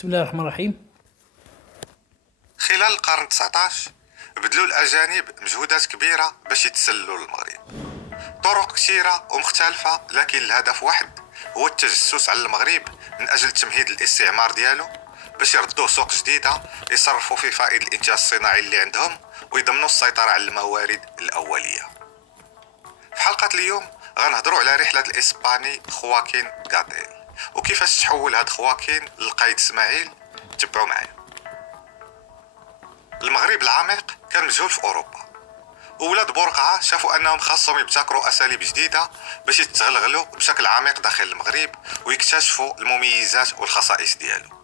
بسم الله الرحمن الرحيم. خلال القرن 19 بذلوا الأجانب مجهودات كبيرة باش يتسللوا للمغرب. طرق كثيرة ومختلفة، لكن الهدف واحد، هو التجسس على المغرب من أجل تمهيد الاستعمار ديالو، باش يردوه سوق جديدة يصرفوا في فائض الإنتاج الصناعي اللي عندهم ويضمنوا السيطرة على الموارد الأولية. في حلقة اليوم غنهضروا على رحلة الإسباني خواكين غاتيل وكيفاش تحول هاد خواكين للقايد إسماعيل. تبعوا معايا. المغرب العميق كان مجهول في أوروبا، وولاد بورقعة شافوا أنهم خاصهم يبتكروا أساليب جديدة باش يتغلغلوا بشكل عميق داخل المغرب ويكتشفوا المميزات والخصائص ديالو.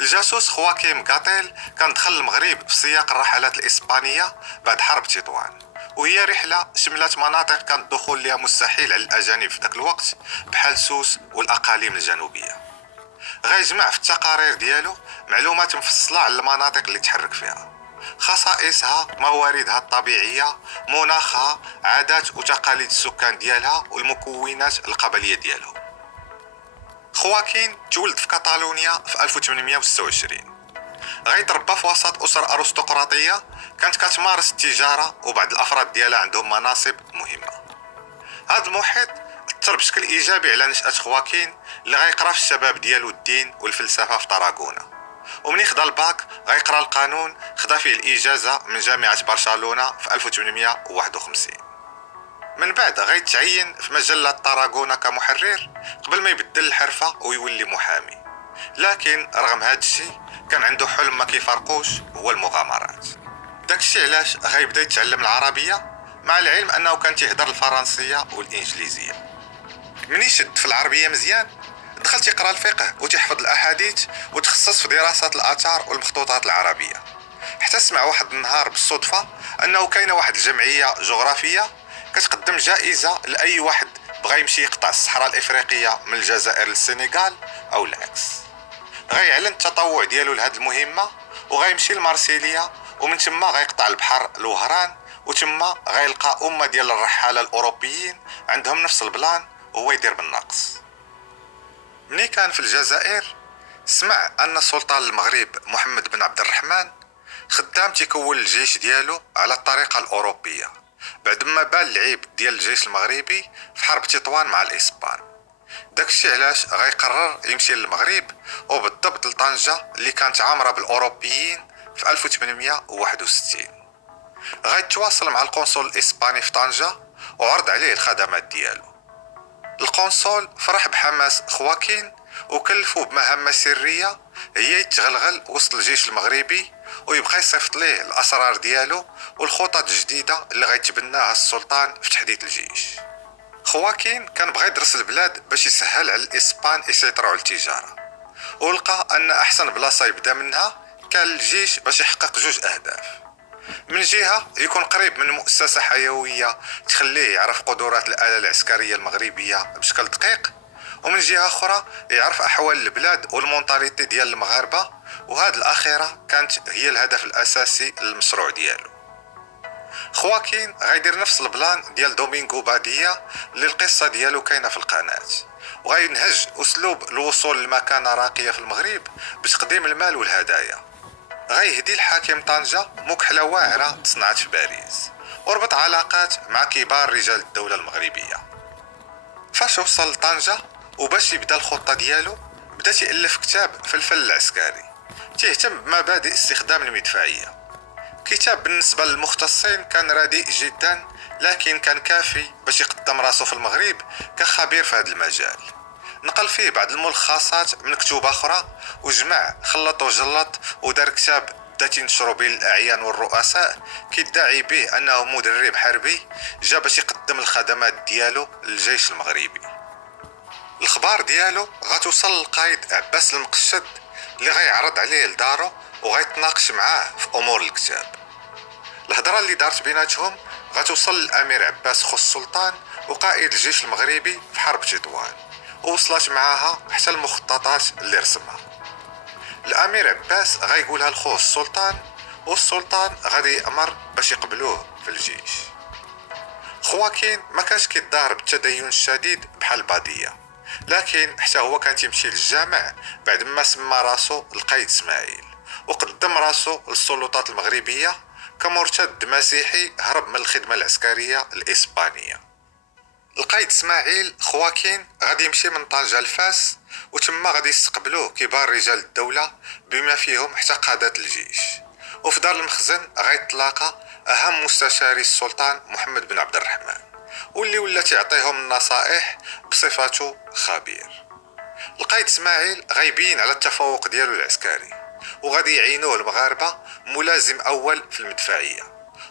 الجاسوس خواكيم غاتيل كان دخل المغرب في سياق الرحلات الإسبانية بعد حرب تطوان، وهي رحلة شملت مناطق كان الدخول لها مستحيل على الأجانب في ذاك الوقت، بحال سوس والأقاليم الجنوبية. غيجمع في التقارير ديالو معلومات مفصلة على المناطق اللي تحرك فيها، خصائصها، مواردها الطبيعية، مناخها، عادات وتقاليد السكان ديالها والمكونات القبلية ديالهم. خواكين تولد في كاتالونيا في 1826. غيتربى في وسط أسرة أرستقراطية كانت كتمارس التجارة، وبعض الأفراد ديالها عندهم مناصب مهمة. هذا المحيط أثر بشكل إيجابي على نشأة خواكين، اللي غيقرا في الشباب ديالو الدين والفلسفة في طراغونة، ومن خدا الباك غيقرا القانون، خدا فيه الإجازة من جامعة برشلونة في 1851. من بعد غيتعين في مجلة طراغونة كمحرر قبل ما يبدل الحرفة ويولي محامي. لكن رغم هذا الشيء كان عنده حلم ما كيفرقوش، هو المغامرات. داكشي علاش غيبدا يتعلم العربية، مع العلم أنه كان تيهضر الفرنسية والإنجليزية. من يشد في العربية مزيان دخل تيقرا الفقه وتيحفظ الأحاديث وتخصص في دراسة الآثار والمخطوطات العربية، حتى سمع واحد النهار بالصدفة أنه كاينة واحد الجمعية جغرافية كتقدم جائزة لأي واحد بغى يمشي يقطع الصحراء الإفريقية من الجزائر للسنغال أو العكس. غيعلن التطوع ديالو لهاد المهمة وغيمشي لمارسيليا، ومن تما غيقطع البحر لوهران، وتما غيلقى أمة ديال الرحالة الأوروبيين عندهم نفس البلان وهو يدير بالنقص. ملي كان في الجزائر سمع أن سلطان المغرب محمد بن عبد الرحمن خدام تيكون الجيش ديالو على الطريقة الأوروبية، بعد ما بان العيب ديال الجيش المغربي في حرب تطوان مع الإسبان. داكشي علاش غيقرر يمشي للمغرب، وبالضبط لطنجة اللي كانت عامرة بالأوروبيين في 1861. غيتواصل مع القنصل الإسباني في طنجة وعرض عليه الخدمات ديالو. القنصل فرح بحماس خواكين وكلفه بمهمة سرية، هي يتغلغل وسط الجيش المغربي ويبقى يصيفط ليه الأسرار ديالو والخطط الجديدة اللي غيتبناها السلطان في تحديث الجيش. خواكين كان بغى يدرس البلاد باش يسهل على الإسبان يسيطروا على التجارة، ولقى أن أحسن بلاصة يبدا منها كان الجيش باش يحقق جوج أهداف. من جهة يكون قريب من مؤسسة حيوية تخليه يعرف قدرات الآلة العسكرية المغربية بشكل دقيق، ومن جهة أخرى يعرف أحوال البلاد والمونطاليتي ديال المغاربة، وهذه الأخيرة كانت هي الهدف الأساسي للمشروع ديالو. خواكين غيدير نفس البلان ديال دومينغو بادية اللي القصة ديالو كاينة في القناة، وغينهج أسلوب الوصول لمكانة راقية في المغرب بتقديم المال والهدايا. غيهدي الحاكم طنجة مكحلة واعرة تصنعت في باريس، وربط علاقات مع كبار رجال الدولة المغربية. فاش وصل لطنجة وباش يبدا الخطة ديالو، بدا تألف كتاب في الفن العسكري، تهتم بمبادئ استخدام المدفعية. كتاب بالنسبة للمختصين كان رديء جدا، لكن كان كافي باش يقدم راسه في المغرب كخبير في هذا المجال. نقل فيه بعض الملخصات من كتب أخرى، وجمع خلط وجلط ودار كتاب بدا تنشرو بين الأعيان والرؤساء كيدعي به أنه مدرب حربي جا باش يقدم الخدمات ديالو للجيش المغربي. الأخبار ديالو غتوصل للقائد عباس المقشد اللي غيعرض عليه لدارو وغيتناقش معاه في أمور الكتاب. الهضرة اللي دارت بيناتهم غتوصل للأمير عباس خو السلطان وقائد الجيش المغربي في حرب تطوان، ووصلت معاها حتى المخططات اللي رسمها. الأمير عباس غيقولها لخوه السلطان، والسلطان غادي يأمر باش يقبلوه في الجيش. خواكين ما كانش كيتظاهر بالتدين الشديد بحال بادية، لكن حتى هو كان تيمشي للجامع بعد ما سمى راسو القايد اسماعيل، وقدم راسو للسلطات المغربية كمرتد مسيحي هرب من الخدمة العسكرية الإسبانية. القايد اسماعيل خواكين غادي يمشي من طنجة لفاس، وتما غادي يستقبلوه كبار رجال الدولة بما فيهم حتى قادة الجيش. وفي دار المخزن غيتلاقى أهم مستشاري السلطان محمد بن عبد الرحمن، واللي ولا تعطيهم النصائح بصفاته خبير. القايد اسماعيل غيبين على التفوق ديالو العسكري، وغادي يعينوه المغاربة ملازم أول في المدفعية،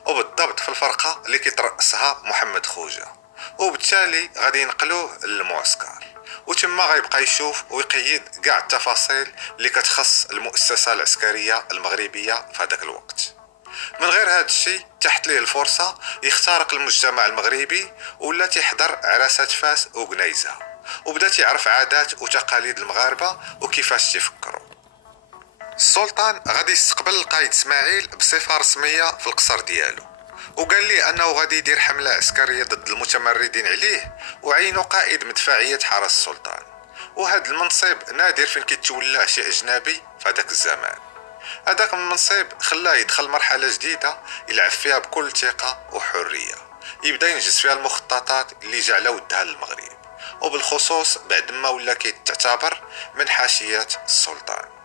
وبالضبط في الفرقة اللي كيترأسها محمد خوجة، وبالتالي غادي ينقلوه للمعسكر، وتما غيبقى يشوف ويقيد كاع التفاصيل اللي كتخص المؤسسة العسكرية المغربية في هذاك الوقت. من غير هذا الشيء تحت ليه الفرصة يخترق المجتمع المغربي، ولا تيحضر عراسات فاس وقنيزة، وبدا تيعرف عادات وتقاليد المغاربة وكيفاش تفكروا. السلطان غادي يستقبل القايد اسماعيل بصفة رسمية في القصر ديالو، وقال لي انه غادي يدير حملة عسكرية ضد المتمردين عليه، وعينه قائد مدفعية حرس السلطان. وهذا المنصب نادر فين كيتولاه شي اجنبي في هذاك الزمان. هذاك المنصب خلاه يدخل مرحلة جديدة يلعب فيها بكل ثقة وحرية، يبدا ينجز فيها المخططات اللي جعلوا ودها للمغرب، وبالخصوص بعد ما ولا كيتعتبر من حاشية السلطان.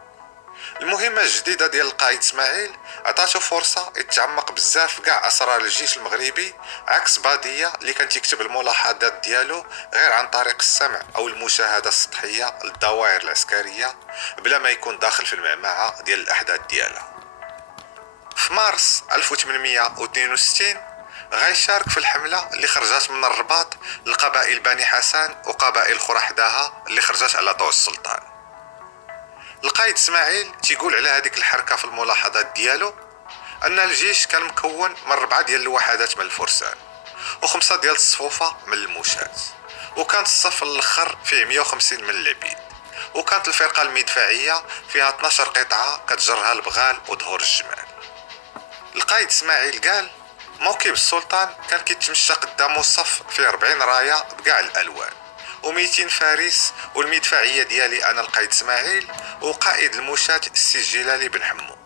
المهمة الجديدة ديال القائد اسماعيل عطاتو فرصة يتعمق بزاف في كاع اسرار الجيش المغربي، عكس بادية اللي كان تكتب الملاحظات ديالو غير عن طريق السمع او المشاهدة السطحية للدوائر العسكرية بلا ما يكون داخل في المعمعة ديال الاحداث ديالها. في مارس 1862 غيشارك في الحملة اللي خرجت من الرباط لقبائل بني حسن وقبائل خرحداها اللي خرجت على ضوء السلطان. القايد اسماعيل تيقول على هذيك الحركة في الملاحظات ديالو ان الجيش كان مكون من 4 ديال الوحدات من الفرسان و5 ديال الصفوفة من المشاة، وكانت الصف الاخر فيه 150 من العبيد، وكانت الفرقة المدفعية فيها 12 قطعة كتجرها البغال وظهور الجمال. القايد اسماعيل قال موكب السلطان كان كيتمشى قدامه صف فيه 40 راية بكاع الالوان و200 فارس، والمدفعية ديالي انا القايد اسماعيل، وقائد المشاة السي الجلالي بن حمو،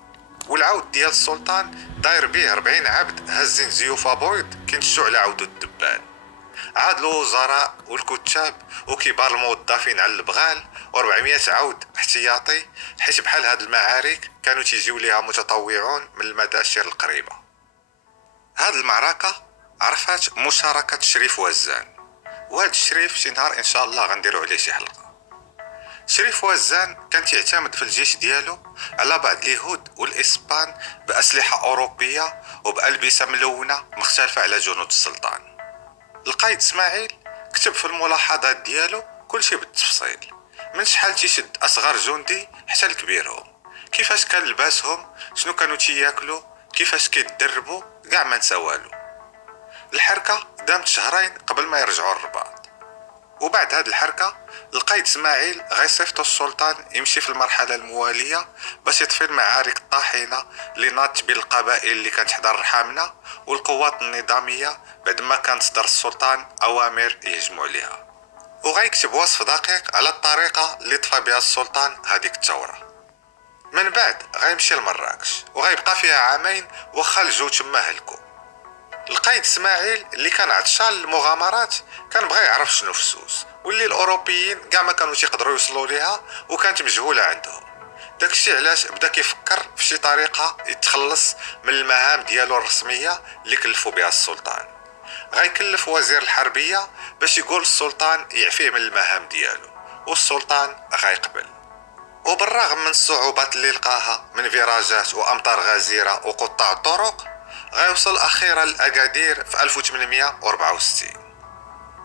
والعود ديال السلطان داير به 40 عبد هازين زيوفا بويض كينشو على عود الدبان. عاد الوزراء والكتاب وكبار الموظفين على البغال، و400 عود احتياطي، حيت بحال هاد المعارك كانوا تيجيو ليها متطوعون من المداشر القريبة. هاد المعركة عرفات مشاركة شريف وزان، وهاد الشريف شي نهار ان شاء الله غنديرو عليه شي حلقة. شريف وزان كان يعتمد في الجيش ديالو على بعض اليهود والإسبان بأسلحة أوروبية وبألبسة ملونة مختلفة على جنود السلطان. القايد اسماعيل كتب في الملاحظات ديالو كل شيء بالتفصيل، من شحال تيشد أصغر جندي حتى لكبيرهم، كيفاش كان لباسهم، شنو كانوا تياكلوا، كيفاش كيتدربوا، كاع ما نساوالو. الحركة دامت 2 شهرين قبل ما يرجعوا الرباط، وبعد هاد الحركة القايد اسماعيل غيصيفطو السلطان يمشي في المرحلة الموالية باش يطفي المعارك الطاحنة اللي ناضت بين القبائل اللي كانت حدا الرحامنة والقوات النظامية بعد ما كان صدر السلطان أوامر يهجموا عليها، وغيكتب وصف دقيق على الطريقة اللي طفى بها السلطان هذيك الثورة. من بعد غيمشي لمراكش وغيبقى فيها 2 عامين وخا الجو تما هلكو. القايد اسماعيل اللي كان عطشان للمغامرات كان بغى يعرف شنو في السوس، واللي الاوروبيين كاع ما كانوا يقدروا يوصلوا ليها وكانت مجهوله عندهم. داكشي علاش بدا كيفكر في شي طريقه يتخلص من المهام ديالو الرسميه اللي كلفوا بها السلطان. غيكلف وزير الحربيه باش يقول السلطان يعفيه من المهام ديالو، والسلطان غيقبل. وبالرغم من الصعوبات اللي لقاها من فيراجات وامطار غزيره وقطاع الطرق، غيوصل اخيرا لاكادير في 1864.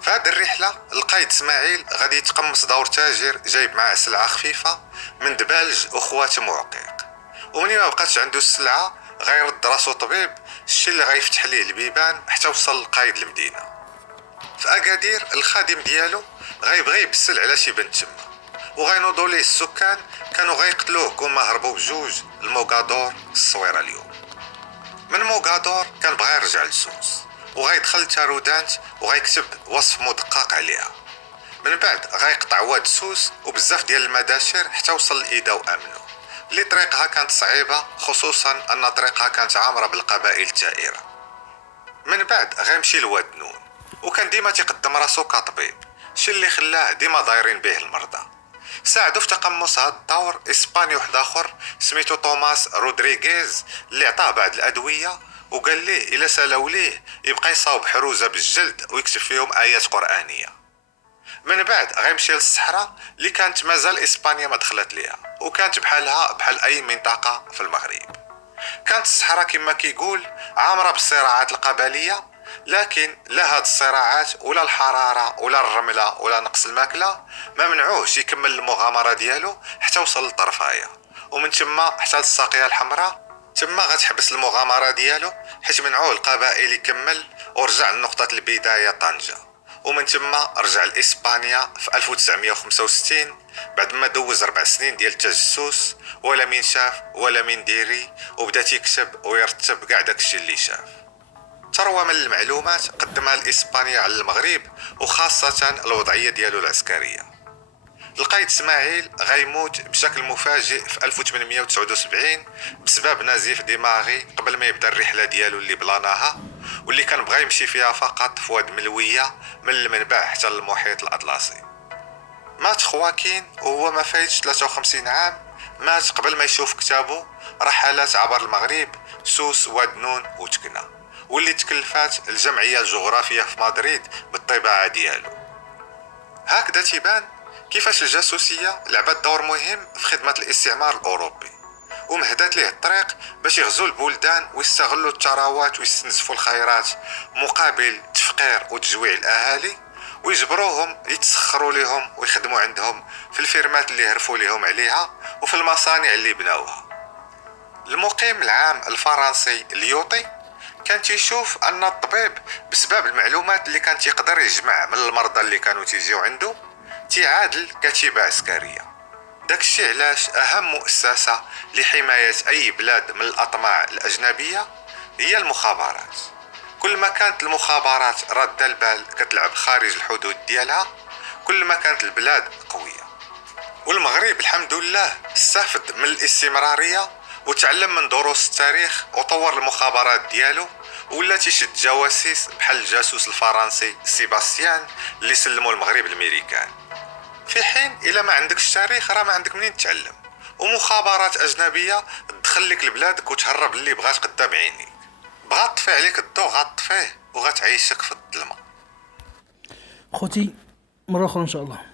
في هذه الرحله القايد اسماعيل غادي يتقمص دور تاجر جايب معاه سلعه خفيفه من دبالج وخواتم وعقيق، ومنين ما بقاتش عنده السلعه غيرد راسو طبيب، الشي اللي غيفتح ليه البيبان حتى وصل القايد المدينه. في اكادير الخادم ديالو غيبغي يبسل على شي بنت تما، وغينوضوا ليه السكان كانوا غيقتلوه كون ما هربوا بجوج الموغادور الصويره اليوم. من موغادور كان بغا يرجع لسوس وغيدخل تارودانت وغيكتب وصف مدقق عليها. من بعد غيقطع واد سوس وبزاف ديال المداشر حتى وصل لإيدا وأمنو، اللي طريقها كانت صعيبة، خصوصا أن طريقها كانت عامرة بالقبائل الجائرة. من بعد غيمشي لواد نون، وكان ديما تيقدم راسو كطبيب، شي اللي خلاه ديما دايرين به المرضى. ساعدو في تقمص هاد الدور اسباني واحد اخر سميتو توماس رودريغيز، اللي عطاه بعض الادويه وقال ليه الا سالاو ليه يبقى يصاوب حروزه بالجلد ويكتب فيهم ايات قرانيه. من بعد غيمشي للصحراء اللي كانت مازال اسبانيا ما دخلت ليها، وكانت بحالها بحال اي منطقه في المغرب. كانت الصحراء كما كيقول عامره بالصراعات القبليه، لكن لا هاد الصراعات ولا الحراره ولا الرمله ولا نقص الماكله ما منعوش يكمل المغامره ديالو حتى وصل للطرفايه، ومن تما حتى للساقيه الحمراء. تما غتحبس المغامره ديالو حيت منعوه القبائل يكمل، ورجع لنقطه البدايه طنجه، ومن تما رجع لإسبانيا في 1965 بعد ما دوز 4 سنين ديال التجسس، ولا مين شاف ولا مين ديري، وبدا تيكتب ويرتب كاع داكشي اللي شاف. ثروة من المعلومات قدمها لإسبانيا على المغرب، وخاصة الوضعية ديالو العسكرية. القايد اسماعيل غيموت بشكل مفاجئ في 1879 بسبب نزيف دماغي قبل ما يبدا الرحلة ديالو اللي بلاناها، واللي كان بغا يمشي فيها فقط في واد ملوية من المنبع حتى للمحيط الأطلسي. مات خواكين وهو ما فايتش 53 عام، مات قبل ما يشوف كتابه رحلات عبر المغرب، سوس، واد نون وتكنا، واللي تكلفات الجمعية الجغرافية في مدريد بالطباعة ديالو. هكذا تيبان كيفاش الجاسوسية لعبت دور مهم في خدمة الاستعمار الأوروبي، ومهدات ليه الطريق باش يغزو البلدان ويستغلوا الثروات ويستنزفوا الخيرات مقابل تفقير وتجويع الأهالي، ويجبروهم يتسخروا لهم ويخدموا عندهم في الفيرمات اللي هرفوا لهم عليها وفي المصانع اللي بناوها. المقيم العام الفرنسي ليوطي كان تيشوف ان الطبيب بسبب المعلومات اللي كان تيقدر يجمع من المرضى اللي كانوا تيجيو عنده تيعادل كتيبة عسكرية. داكشي علاش اهم مؤسسة لحماية اي بلاد من الاطماع الاجنبية هي المخابرات. كل ما كانت المخابرات رادة البال كتلعب خارج الحدود ديالها، كل ما كانت البلاد قوية. والمغرب الحمد لله استفد من الاستمرارية وتعلم من دروس التاريخ وطور المخابرات ديالو، ولا تيشد جواسيس بحال الجاسوس الفرنسي سيباستيان اللي سلموا المغرب الامريكان. في حين الا ما عندكش تاريخ راه ما عندك منين تتعلم، ومخابرات اجنبيه تدخل لك لبلادك وتهرب اللي بغات قدام عينيك، بغات تطفي عليك الضو غطفيه وغتعيشك في الظلمه. خوتي مرة أخرى إن شاء الله.